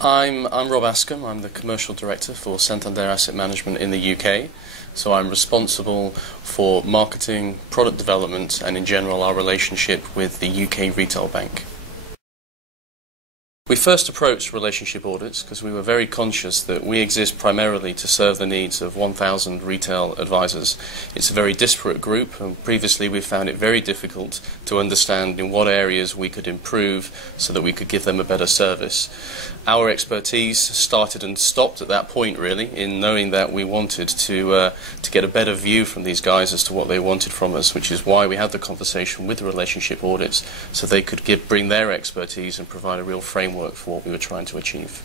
I'm Rob Askham. I'm the Commercial Director for Santander Asset Management in the UK. So I'm responsible for marketing, product development and in general our relationship with the UK retail bank. We first approached relationship audits because we were very conscious that we exist primarily to serve the needs of 1,000 retail advisors. It's a very disparate group, and previously we found it very difficult to understand in what areas we could improve so that we could give them a better service. Our expertise started and stopped at that point, really, in knowing that we wanted to get a better view from these guys as to what they wanted from us, which is why we had the conversation with the relationship audits so they could bring their expertise and provide a real framework for what we were trying to achieve.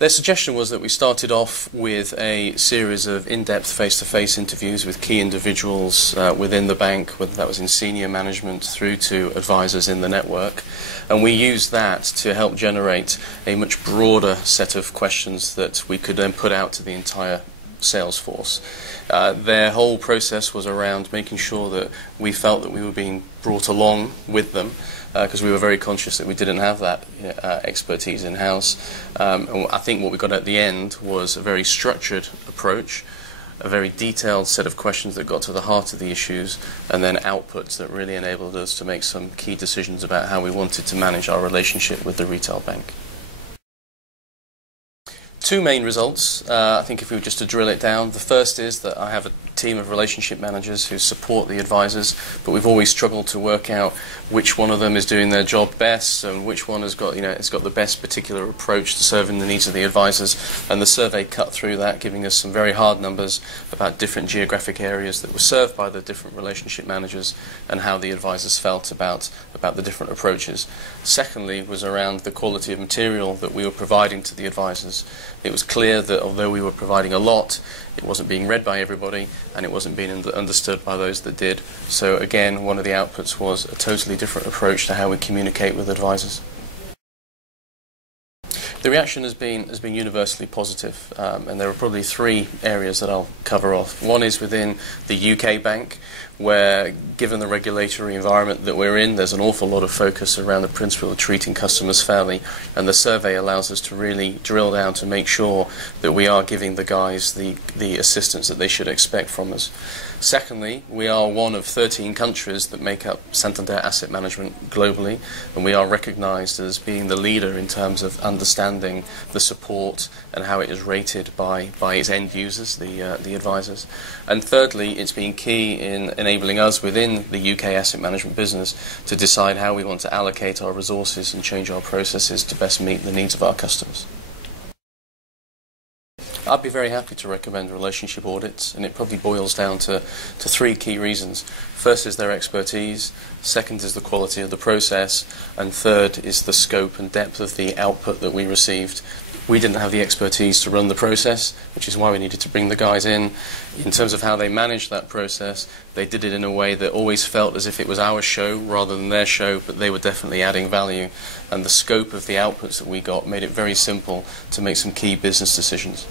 Their suggestion was that we started off with a series of in-depth face-to-face interviews with key individuals within the bank, whether that was in senior management through to advisors in the network, and we used that to help generate a much broader set of questions that we could then put out to the entire sales force. Their whole process was around making sure that we felt that we were being brought along with them, because we were very conscious that we didn't have that expertise in-house. And I think what we got at the end was a very structured approach, a very detailed set of questions that got to the heart of the issues, and then outputs that really enabled us to make some key decisions about how we wanted to manage our relationship with the retail bank. Two main results, I think if we were just to drill it down. The first is that I have a team of relationship managers who support the advisors, but we've always struggled to work out which one of them is doing their job best and which one has got, it's got the best particular approach to serving the needs of the advisors. And the survey cut through that, giving us some very hard numbers about different geographic areas that were served by the different relationship managers and how the advisors felt about the different approaches. Secondly was around the quality of material that we were providing to the advisors. It was clear that although we were providing a lot, it wasn't being read by everybody and it wasn't being understood by those that did. So again, one of the outputs was a totally different approach to how we communicate with advisors. The reaction has been universally positive, and there are probably three areas that I'll cover off. One is within the UK bank, where given the regulatory environment that we're in, there's an awful lot of focus around the principle of treating customers fairly, and the survey allows us to really drill down to make sure that we are giving the guys the assistance that they should expect from us. Secondly, we are one of 13 countries that make up Santander Asset Management globally, and we are recognised as being the leader in terms of understanding the support and how it is rated by its end users, the advisors. And thirdly, it's been key in enabling us within the UK asset management business to decide how we want to allocate our resources and change our processes to best meet the needs of our customers. I'd be very happy to recommend relationship audits, and it probably boils down to three key reasons. First is their expertise, second is the quality of the process, and third is the scope and depth of the output that we received. We didn't have the expertise to run the process, which is why we needed to bring the guys in. In terms of how they managed that process, they did it in a way that always felt as if it was our show rather than their show, but they were definitely adding value. And the scope of the outputs that we got made it very simple to make some key business decisions.